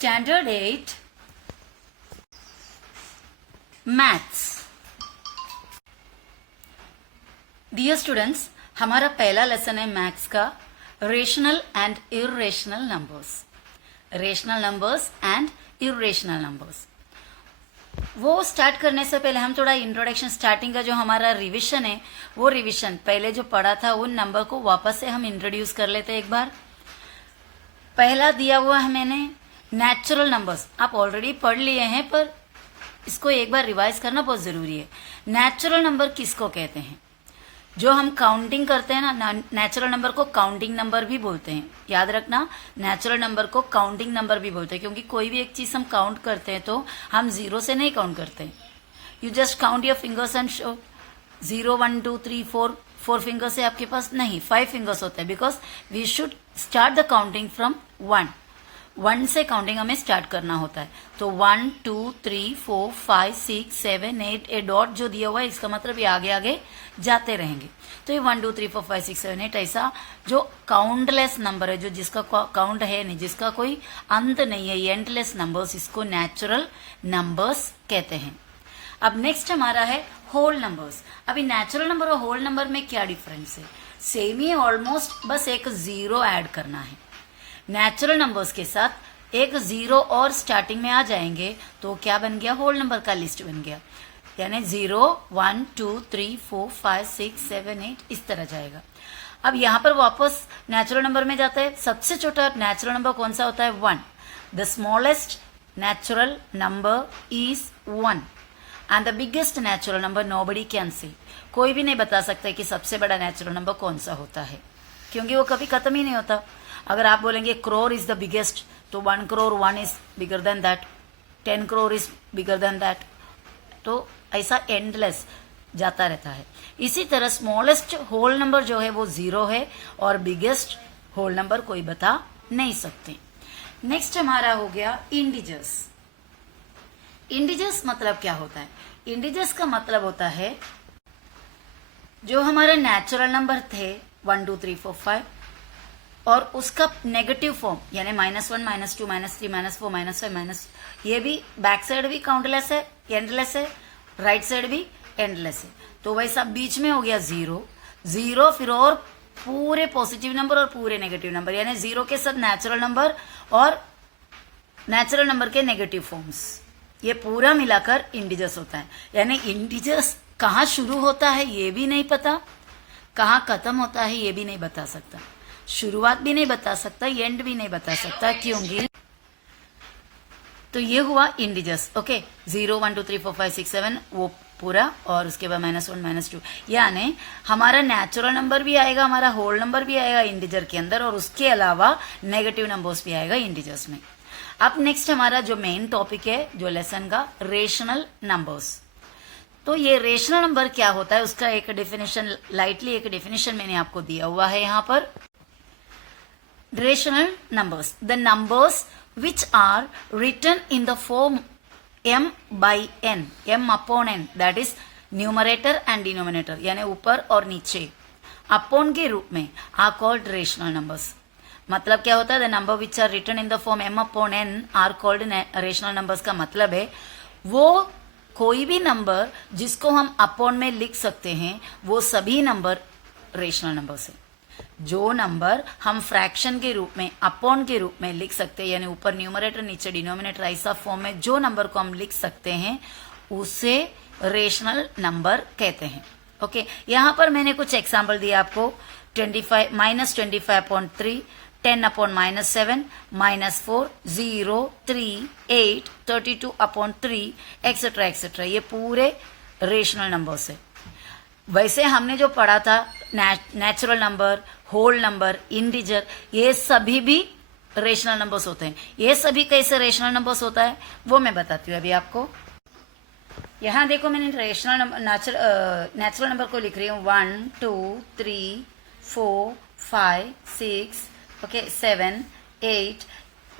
Standard 8 maths. Dear students, हमारा पहला lesson है मैथ्स का rational and irrational numbers. Rational numbers and irrational numbers. वो स्टार्ट करने से पहले हम थोड़ा इंट्रोडक्शन, स्टार्टिंग का जो हमारा रिवीजन है वो रिवीजन पहले जो पढ़ा था उन नंबर को वापस से हम इंट्रोड्यूस कर लेते हैं एक बार। पहला दिया हुआ है मैंने नेचुरल नंबर्स, आप ऑलरेडी पढ़ लिए हैं पर इसको एक बार रिवाइज करना बहुत जरूरी है। नेचुरल नंबर किसको कहते हैं? जो हम काउंटिंग करते हैं ना, नेचुरल नंबर को काउंटिंग नंबर भी बोलते हैं। याद रखना, नेचुरल नंबर को काउंटिंग नंबर भी बोलते हैं, क्योंकि कोई भी एक चीज हम काउंट करते हैं तो हम जीरो से नहीं काउंट करते। You just count your fingers and show 0 1 2 3 4 4 fingers है आपके पास, नहीं 5 फिंगर्स होते हैं, because we should start the counting from 1 से काउंटिंग हमें स्टार्ट करना होता है। तो 1 2 3 4 5 6 7 8 ए डॉट जो दिया हुआ है इसका मतलब ये आगे आगे जाते रहेंगे। तो ये 1 2 3 4 5 6 7 8 ऐसा जो काउंटलेस नंबर है, जो जिसका काउंट है नहीं, जिसका कोई अंत नहीं है, एंडलेस नंबर्स, इसको नेचुरल नंबर्स कहते हैं। अब नेक्स्ट हमारा है होल नंबर्स। अभी नेचुरल नंबर और होल नंबर में क्या डिफरेंस है? सेम ही है ऑलमोस्ट, बस एक जीरो ऐड करना है। नेचुरल नंबर्स के साथ एक जीरो और स्टार्टिंग में आ जाएंगे तो क्या बन गया? होल नंबर का लिस्ट बन गया। यानी 0 1 2 3 4 5 6 7 8 इस तरह जाएगा। अब यहाँ पर वापस नेचुरल नंबर में जाता है। सबसे छोटा नेचुरल नंबर कौन सा होता है? 1। The smallest natural number is 1 and the biggest natural number nobody can say. कोई भी नहीं बता सकता कि सबसे बड़ा नेचुरल नंबर कौन सा होता है, क्योंकि वो कभी खत्म ही नहीं होता। अगर आप बोलेंगे crore इज द बिगेस्ट, तो 1 crore 1 is bigger than that, 10 crore is bigger than that, तो ऐसा एंडलेस जाता रहता है। इसी तरह स्मॉलेस्ट होल नंबर जो है वो 0 है और बिगेस्ट होल नंबर कोई बता नहीं सकते। नेक्स्ट हमारा हो गया इंडिजर्स। इंडिजर्स मतलब क्या होता है? इंडिजर्स का मतलब होता है जो हमारे नेचुरल नंबर थे 1 2 3 4 5 और उसका नेगेटिव फॉर्म, यानी -1 -2 -3 -4 -5 ये भी बैक साइड भी काउंटलेस है, एंडलेस है, राइट साइड भी एंडलेस है। तो वैसा बीच में हो गया 0 फिर और पूरे पॉजिटिव नंबर और पूरे नेगेटिव नंबर, यानी 0 के साथ नेचुरल नंबर और नेचुरल नंबर के नेगेटिव फॉर्म्स, ये पूरा मिलाकर इंडिजर्स होता है। यानी इंडिजर्स कहाँ शुरू होता है ये भी नहीं पता, कहाँ खत्म होता है ये भी नहीं बता सकता, शुरुआत भी नहीं बता सकता, एंड भी नहीं बता सकता, क्योंकि तो ये हुआ इंडिजर्स। ओके, 0 1 2 3 4 5 6 7 वो पूरा, और उसके बाद -1 -2, यानी हमारा नेचुरल नंबर भी आएगा, हमारा होल नंबर भी आएगा इंडिजर के अंदर, और उसके अलावा नेगेटिव नंबर्स भी आएगा इंडिजर्स में। अब नेक्स्ट हमारा जो मेन टॉपिक है जो लेसन का, रेशनल नंबर्स। तो ये रेशनल नंबर क्या होता है उसका एक डेफिनेशन, लाइटली एक डेफिनेशन मैंने आपको दिया हुआ है यहाँ पर। Rational numbers, the numbers which are written in the form m by n, m upon n, that is numerator and denominator, यानी ऊपर और नीचे upon के रूप में are called rational numbers। मतलब क्या होता है? the number which are written in the form m upon n are called rational numbers का मतलब है वो कोई भी नंबर जिसको हम अपॉन में लिख सकते हैं वो सभी नंबर रेशनल नंबर्स है। जो नंबर हम फ्रैक्शन के रूप में, अपॉन के रूप में लिख सकते हैं, यानी ऊपर न्यूमरेटर नीचे डिनोमिनेटर, ऐसा फॉर्म में जो नंबर को हम लिख सकते हैं उसे रेशनल नंबर कहते हैं। ओके, यहाँ पर मैंने कुछ एग्जाम्पल दिया आपको। 25 -25/3, 10/-7, -4, 0 3 8 32/3 एक्सेट्रा एक्सेट्रा, ये पूरे रेशनल नंबर्स है। वैसे हमने जो पढ़ा था natural number, whole number, integer, ये सभी भी रेशनल नंबर्स होते हैं। ये सभी कैसे रेशनल नंबर्स होता है वो मैं बताती हूँ अभी आपको। यहाँ देखो, मैंने रेशनल नंबर नेचुरल नंबर को लिख रही हूँ 1 2 3 4 5 6 ओके 7 8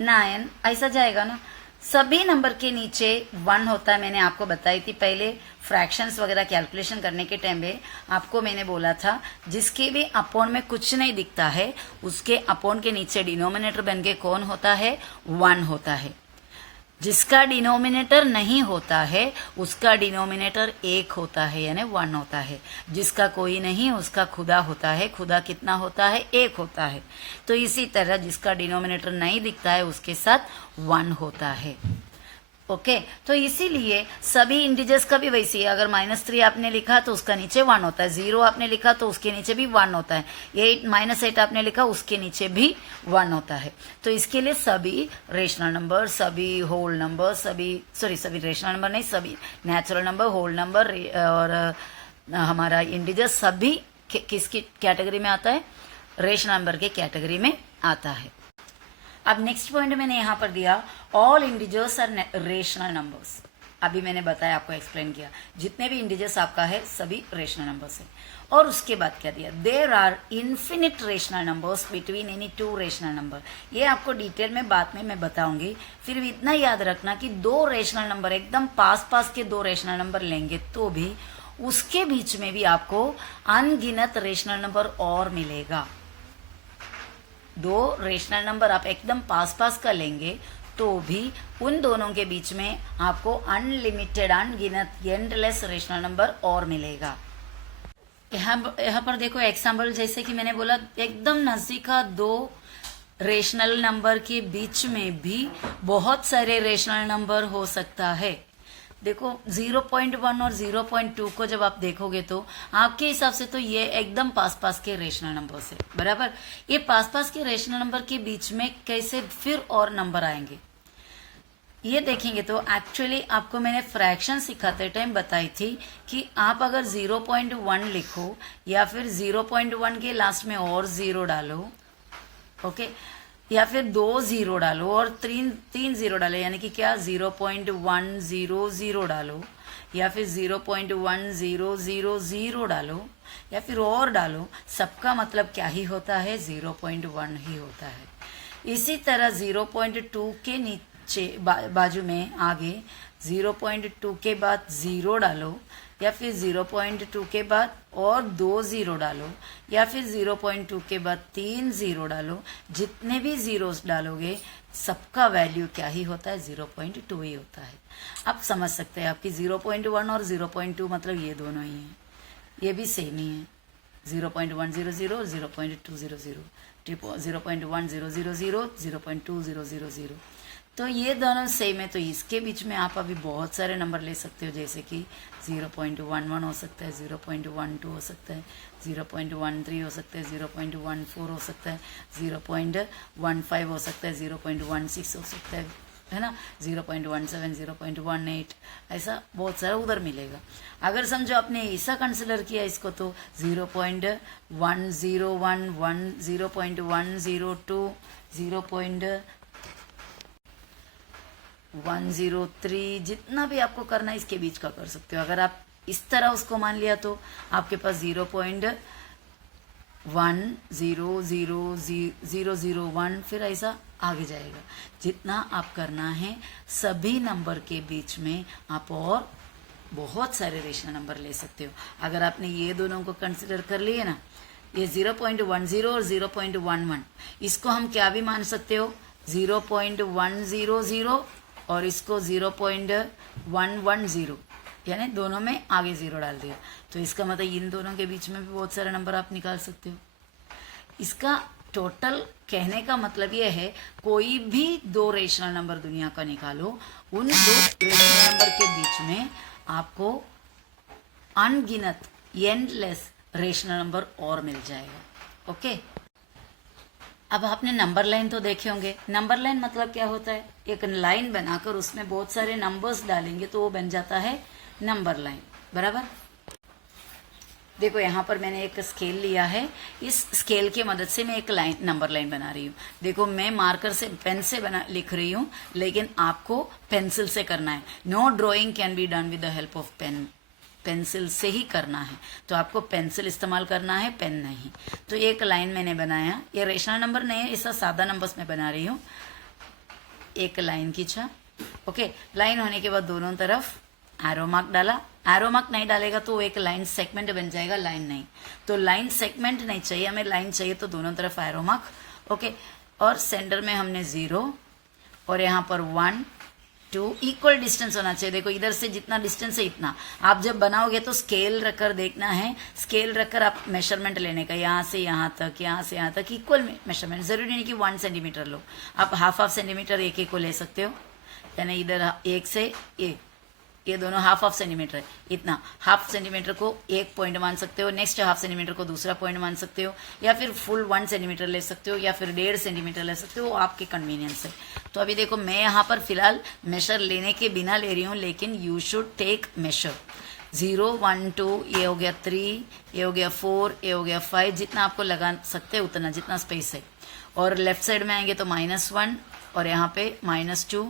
9 ऐसा जाएगा ना। सभी नंबर के नीचे 1 होता है। मैंने आपको बताई थी पहले फ्रैक्शंस वगैरह कैलकुलेशन करने के टाइम में आपको मैंने बोला था जिसके भी अपॉन में कुछ नहीं दिखता है उसके अपॉन के नीचे डिनोमिनेटर बन के कौन होता है? 1 होता है। जिसका डिनोमिनेटर नहीं होता है उसका डिनोमिनेटर 1 होता है, यानी 1 होता है। जिसका कोई नहीं उसका खुदा होता है, खुदा कितना होता है? 1 होता है। तो इसी तरह जिसका डिनोमिनेटर नहीं दिखता है उसके साथ 1 होता है। ओके तो इसीलिए सभी इंटीजर्स का भी वैसे ही, अगर -3 आपने लिखा तो उसका नीचे 1 होता है, 0 आपने लिखा तो उसके नीचे भी 1 होता है, 8 आपने लिखा उसके नीचे भी 1 होता है। तो इसके लिए सभी रेशनल नंबर, सभी होल नंबर, सभी रेशनल नंबर नहीं, सभी नेचुरल नंबर, होल नंबर और हमारा इंटीजर सभी किसकी कैटेगरी में आता है? रेशनल नंबर के कैटेगरी में आता है। अब नेक्स्ट पॉइंट मैंने यहाँ पर दिया, all integers are rational numbers. अभी मैंने बताया, आपको एक्सप्लेन किया, जितने भी इंटीजर्स आपका है सभी रेशनल नंबर्स है। और उसके बाद क्या दिया? There are infinite rational numbers between any two rational number. ये आपको डिटेल में बाद में मैं बताऊंगी। फिर भी इतना याद रखना कि दो रेशनल नंबर, एकदम पास पास के दो रेशनल नंबर लेंगे तो भी उसके बीच में भी आपको अनगिनत रेशनल नंबर और मिलेगा। दो रेशनल नंबर आप एकदम पास पास का लेंगे तो भी उन दोनों के बीच में आपको अनलिमिटेड, अनगिनत, एंडलेस रेशनल नंबर और मिलेगा। यहाँ पर देखो एग्जाम्पल, जैसे कि मैंने बोला एकदम नजदीक का दो रेशनल नंबर के बीच में भी बहुत सारे रेशनल नंबर हो सकता है। देखो 0.1 और 0.2 को जब आप देखोगे तो आपके हिसाब से तो ये एकदम पास पास के रेशनल नंबर से बराबर। ये पास पास के रेशनल नंबर के बीच में कैसे फिर और नंबर आएंगे ये देखेंगे तो एक्चुअली आपको मैंने फ्रैक्शन सिखाते टाइम बताई थी कि आप अगर 0.1 लिखो या फिर 0.1 के लास्ट में और 0 डालो, ओके, या फिर 2 0 डालो और तीन 0 डालो, यानी कि क्या 0.100 डालो या फिर 0.1000 डालो या फिर और डालो, सबका मतलब क्या ही होता है? 0.1 ही होता है। इसी तरह 0.2 के नीचे बाजू में आगे 0.2 के बाद 0 डालो या फिर 0.2 के बाद और 2 0 डालो या फिर 0.2 के बाद 3 0 डालो। जितने भी जीरोस डालोगे सबका वैल्यू क्या ही होता है? 0.2 ही होता है। आप समझ सकते हैं आपकी 0.1 और 0.2 मतलब ये दोनों ही हैं, ये भी सेम ही है। 0.100 और 0.200, 0.1000, 0.2000, तो ये दोनों सेम है। तो इसके बीच में आप अभी बहुत सारे नंबर ले सकते हो, जैसे कि 0.11 हो सकता है, 0.12 हो सकता है, 0.13 हो सकता है, 0.14 हो सकता है, 0.15 हो सकता है, 0.16 हो सकता है ना, 0.17, 0.18, ऐसा बहुत सारा उधर मिलेगा। अगर समझो आपने ऐसा कंसिडर किया इसको तो 0.101, 0.102, 0.103, जितना भी आपको करना है इसके बीच का कर सकते हो। अगर आप इस तरह उसको मान लिया तो आपके पास 0.100001 फिर ऐसा आगे जाएगा। जितना आप करना है सभी नंबर के बीच में आप और बहुत सारे रेशनल नंबर ले सकते हो। अगर आपने ये दोनों को कंसिडर कर लिए ना, ये 0.10 और 0.11, इसको हम क्या भी मान सकते हो? 0.100 और इसको 0.110, यानी दोनों में आगे 0 डाल दिया, तो इसका मतलब इन दोनों के बीच में भी बहुत सारे नंबर आप निकाल सकते हो। इसका टोटल कहने का मतलब यह है, कोई भी दो रेशनल नंबर दुनिया का निकालो, उन दो रेशनल नंबर के बीच में आपको अनगिनत, एंडलेस रेशनल नंबर और मिल जाएगा। ओके, अब आपने नंबर लाइन तो देखे होंगे। नंबर लाइन मतलब क्या होता है? एक लाइन बनाकर उसमें बहुत सारे नंबर्स डालेंगे तो वो बन जाता है नंबर लाइन, बराबर। देखो यहाँ पर मैंने एक स्केल लिया है, इस स्केल की मदद से मैं एक लाइन, नंबर लाइन बना रही हूँ। देखो मैं मार्कर से, पेन से लिख रही हूँ, लेकिन आपको पेंसिल से करना है। No drawing can be done with the help of pen, pencil से ही करना है, तो आपको पेंसिल इस्तेमाल करना है, पेन नहीं। तो एक लाइन मैंने बनाया, ये रेशनल नंबर नहीं है, ऐसा सादा नंबर्स में बना रही हूँ। एक लाइन खींचा, ओके, लाइन होने के बाद दोनों तरफ एरो मार्क डाला। एरो मार्क नहीं डालेगा तो एक लाइन सेगमेंट बन जाएगा, लाइन नहीं। तो लाइन सेगमेंट नहीं चाहिए हमें, लाइन चाहिए, तो दोनों तरफ एरो मार्क, ओके। और सेंटर में हमने 0 और यहाँ पर 1 टू इक्वल डिस्टेंस होना चाहिए। देखो इधर से जितना डिस्टेंस है इतना। आप जब बनाओगे तो स्केल रखकर देखना है, स्केल रखकर आप मेजरमेंट लेने का, यहाँ से यहाँ तक, यहाँ से यहाँ तक इक्वल मेजरमेंट। जरूरी नहीं कि 1 सेंटीमीटर लो, आप हाफ सेंटीमीटर एक एक को ले सकते हो। यानी इधर एक से एक, ये दोनों हाफ सेंटीमीटर है, इतना हाफ सेंटीमीटर को एक पॉइंट मान सकते हो, नेक्स्ट हाफ सेंटीमीटर को दूसरा पॉइंट मान सकते हो, या फिर फुल 1 सेंटीमीटर ले सकते हो, या फिर 1.5 सेंटीमीटर ले सकते हो, आपके कन्वीनियंस है। तो अभी देखो मैं यहाँ पर फिलहाल मेजर लेने के बिना ले रही हूँ, लेकिन यू शुड टेक मेजर। 0 1 2 ये हो गया 3, ये हो गया 4, ये हो गया 5, जितना आपको लगा सकते हैं उतना, जितना स्पेस है। और लेफ्ट साइड में आएंगे तो -1, और यहाँ पे -2,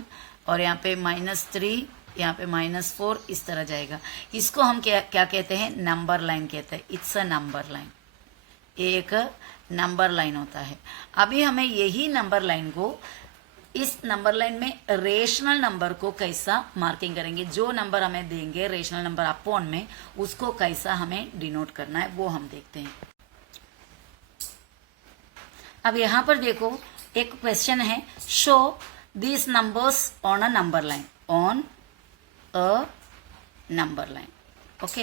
और यहाँ पे -3, यहाँ पे -4, इस तरह जाएगा। इसको हम क्या क्या कहते हैं, नंबर लाइन कहते हैं। इट्स अ नंबर लाइन, एक नंबर लाइन होता है। अभी हमें यही नंबर लाइन को, इस नंबर लाइन में रेशनल नंबर को कैसा मार्किंग करेंगे, जो नंबर हमें देंगे रेशनल नंबर अपॉन में, उसको कैसा हमें डिनोट करना है वो हम देखते हैं। अब यहाँ पर देखो एक क्वेश्चन है, show this numbers on a number line, on a number line. Okay,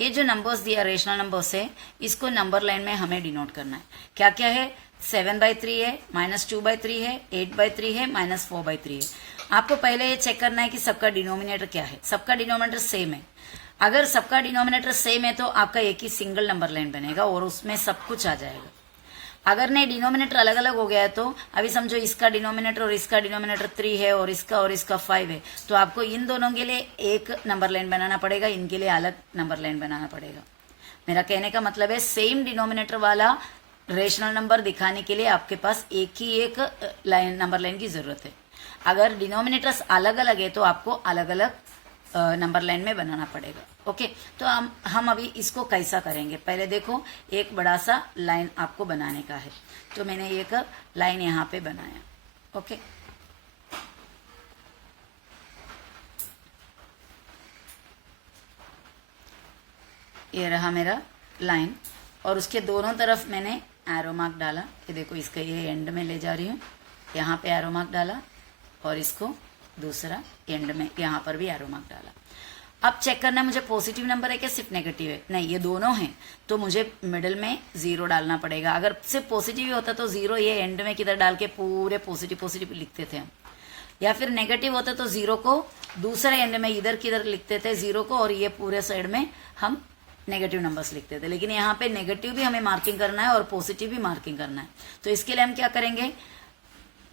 ये जो नंबर्स दिया रेशनल नंबर्स है, इसको नंबर लाइन में हमें डिनोट करना है। क्या क्या है, 7/3 है, -2/3 है, 8/3 है, -4/3 है। आपको पहले ये चेक करना है कि सबका डिनोमिनेटर क्या है। सबका डिनोमिनेटर सेम है। अगर सबका डिनोमिनेटर सेम है तो आपका एक ही सिंगल नंबर लाइन बनेगा और उसमें सब कुछ आ जाएगा। अगर नहीं, डिनोमिनेटर अलग अलग हो गया है, तो अभी समझो इसका डिनोमिनेटर और इसका डिनोमिनेटर 3 है और इसका 5 है, तो आपको इन दोनों के लिए एक नंबर लाइन बनाना पड़ेगा, इनके लिए अलग नंबर लाइन बनाना पड़ेगा। मेरा कहने का मतलब है सेम डिनोमिनेटर वाला रेशनल नंबर दिखाने के लिए आपके पास एक ही एक लाइन, नंबर लाइन की जरूरत है। अगर डिनोमिनेटर्स अलग अलग है तो आपको अलग अलग नंबर लाइन में बनाना पड़ेगा। ओके, तो हम अभी इसको कैसा करेंगे, पहले देखो एक बड़ा सा लाइन आपको बनाने का है। तो मैंने एक लाइन यहाँ पे बनाया। ओके, ये रहा मेरा लाइन, और उसके दोनों तरफ मैंने एरो मार्क डाला। ये देखो इसका ये एंड में ले जा रही हूँ, यहाँ पे एरो मार्क डाला, और इसको दूसरा एंड में यहाँ पर भी एरो मार्क डाला। अब चेक करना है मुझे पॉजिटिव नंबर है क्या सिर्फ नेगेटिव है। नहीं, ये दोनों हैं, तो मुझे मिडिल में 0 डालना पड़ेगा। अगर सिर्फ पॉजिटिव ही होता तो 0 ये एंड में किधर डाल के पूरे पॉजिटिव लिखते थे हम, या फिर नेगेटिव होता तो 0 को दूसरे एंड में इधर किधर लिखते थे 0 को, और ये पूरे साइड में हम नेगेटिव नंबर्स लिखते थे। लेकिन यहाँ पे नेगेटिव भी हमें मार्किंग करना है और पॉजिटिव भी मार्किंग करना है। तो इसके लिए हम क्या करेंगे,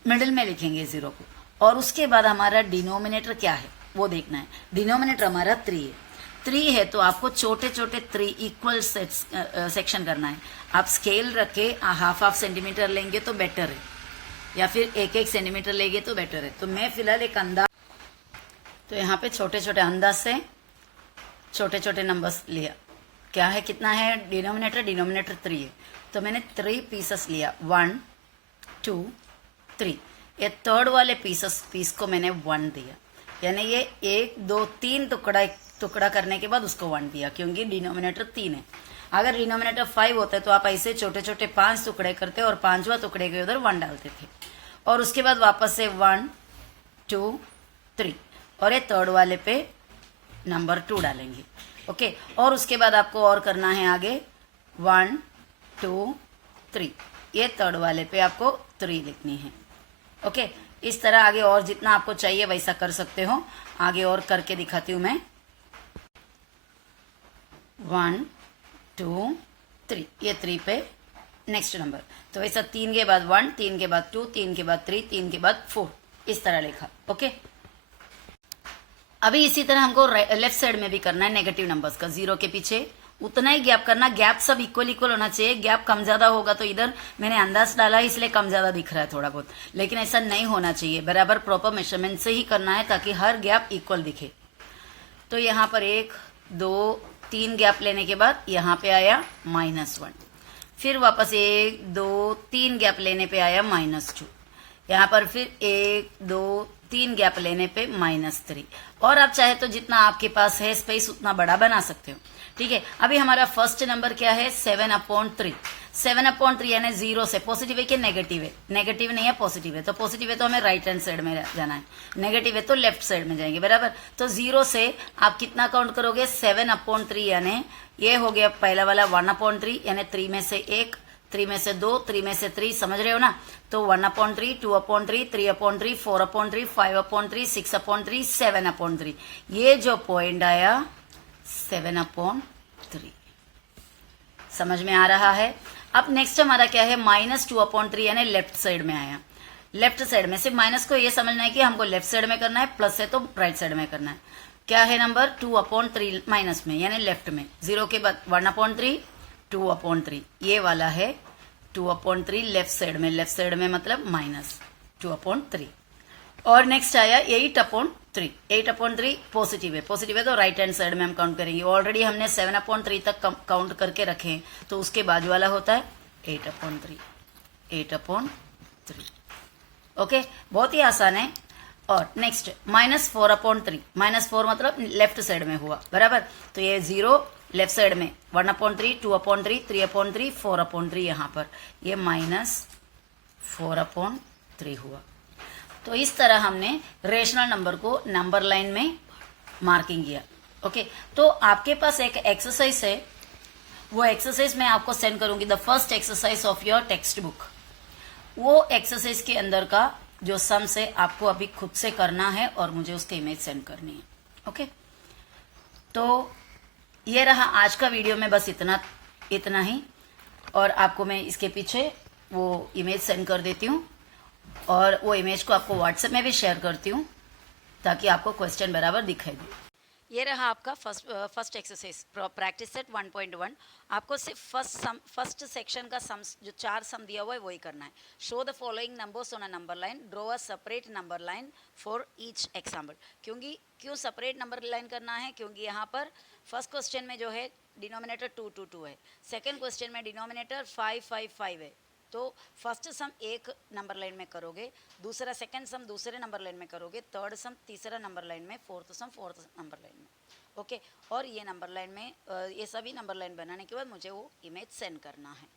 मिडिल में लिखेंगे 0 को, और उसके बाद हमारा डिनोमिनेटर क्या है वो देखना है। डिनोमिनेटर हमारा 3 है। 3 है तो आपको छोटे छोटे 3 इक्वल सेक्शन करना है। आप स्केल रखे हाफ सेंटीमीटर लेंगे तो बेटर है, या फिर 1 सेंटीमीटर लेंगे तो बेटर है। तो मैं फिलहाल एक अंदाज, तो यहाँ पे छोटे छोटे अंदाज से छोटे छोटे नंबर्स लिया। क्या है, कितना है डिनोमिनेटर 3 है, तो मैंने 3 पीसेस लिया, 1 2 3। ये थर्ड वाले पीस को मैंने 1 दिया, यानी ये 1 2 3 टुकड़ा करने के बाद उसको 1 दिया, क्योंकि डिनोमिनेटर 3 है। अगर डिनोमिनेटर 5 होता है तो आप ऐसे छोटे छोटे 5 टुकड़े करते और 5वां टुकड़े के उधर 1 डालते थे, और उसके बाद वापस से 1 2 3, और ये थर्ड वाले पे नंबर 2 डालेंगे। ओके, और उसके बाद आपको और करना है आगे 1 2 3, ये थर्ड वाले पे आपको 3 लिखनी है। ओके, इस तरह आगे और जितना आपको चाहिए वैसा कर सकते हो। आगे और करके दिखाती हूं मैं। 1 2 3, ये 3 पे नेक्स्ट नंबर, तो वैसा 3 के बाद 1, 3 के बाद 2, 3 के बाद 3, 3 के बाद 4, इस तरह लिखा। ओके, अभी इसी तरह हमको लेफ्ट साइड में भी करना है नेगेटिव नंबर्स का। 0 के पीछे उतना ही गैप करना, गैप सब इक्वल होना चाहिए। गैप कम ज्यादा होगा तो इधर मैंने अंदाज डाला इसलिए कम ज्यादा दिख रहा है थोड़ा बहुत, लेकिन ऐसा नहीं होना चाहिए। बराबर प्रॉपर मेजरमेंट से ही करना है ताकि हर गैप इक्वल दिखे। तो यहाँ पर 1 2 3 गैप लेने के बाद यहाँ पे आया -1, फिर वापस 1 2 3 गैप लेने पे आया -2, यहाँ पर फिर 1 2 3 गैप लेने पे -3। और आप चाहे तो जितना आपके पास है स्पेस उतना बड़ा बना सकते हो। ठीक है, अभी हमारा फर्स्ट नंबर क्या है 7/3। 7/3 यानी 0 से, पॉजिटिव है कि नेगेटिव है? नेगेटिव नहीं है, पॉजिटिव है। तो पॉजिटिव है तो हमें राइट हैंड साइड में जाना है, नेगेटिव है तो लेफ्ट साइड में जाएंगे, बराबर। तो 0 से आप कितना काउंट करोगे 7/3 यानी ये हो गया पहला वाला 1/3 यानी 3 में से 1, 3 में से 2, 3 में से 3, समझ रहे हो ना। तो 1/3, 2/3, 3/3, 4/3, 5/3, 6/3, 7/3, ये जो पॉइंट आया 7/3, समझ में आ रहा है। अब नेक्स्ट हमारा क्या है -2/3 यानी लेफ्ट साइड में आया। लेफ्ट साइड में सिर्फ माइनस को ये समझना है कि हमको लेफ्ट साइड में करना है, प्लस है तो राइट साइड में करना है। क्या है नंबर 2/3 माइनस में यानी लेफ्ट में, 0 के बाद 1/3, 2/3, ये वाला है 2/3 लेफ्ट साइड में, लेफ्ट साइड में मतलब -2/3। और नेक्स्ट आया 8/3। 8/3 पॉजिटिव है, पॉजिटिव है तो राइट हैंड साइड में हम काउंट करेंगे। ऑलरेडी हमने 7/3 तक काउंट करके रखे हैं, तो उसके बाजू वाला होता है 8/3। 8/3, ओके, बहुत ही आसान है। और नेक्स्ट -4/3। -4 मतलब लेफ्ट साइड में हुआ, बराबर। तो ये 0 लेफ्ट साइड में, 1/3, 2/3, 3/3, 4/3, यहाँ पर ये -4/3 हुआ। तो इस तरह हमने रेशनल नंबर को नंबर लाइन में मार्किंग किया। ओके, तो आपके पास एक एक्सरसाइज है, वो एक्सरसाइज मैं आपको सेंड करूंगी, the first exercise of your text book. वो एक्सरसाइज के अंदर का जो सम्स है आपको अभी खुद से करना है और मुझे उसकी इमेज सेंड करनी है। ओके, तो ये रहा आज का वीडियो में, बस इतना ही। और आपको मैं इसके पीछे वो इमेज सेंड कर देती हूँ और वो इमेज को आपको व्हाट्सएप में भी शेयर करती हूँ ताकि आपको क्वेश्चन बराबर दिखाई दे। ये रहा आपका फर्स्ट एक्सरसाइज प्रैक्टिस सेट 1.1। आपको सिर्फ फर्स्ट सेक्शन का सम, जो 4 सम दिया हुआ है वही करना है। Show the following numbers on a number line, draw a separate number line for each example. क्यों सेपरेट नंबर लाइन करना है? क्योंकि यहाँ पर फर्स्ट क्वेश्चन में जो है डिनोमिनेटर 2, 2, 2 है, सेकेंड क्वेश्चन में डिनोमिनेटर 5, 5, 5 है। तो फर्स्ट सम एक नंबर लाइन में करोगे, दूसरा सेकंड सम दूसरे नंबर लाइन में करोगे, थर्ड सम तीसरा नंबर लाइन में, फोर्थ सम फोर्थ नंबर लाइन में। ओके, और ये नंबर लाइन में ये सभी नंबर लाइन बनाने के बाद मुझे वो इमेज सेंड करना है।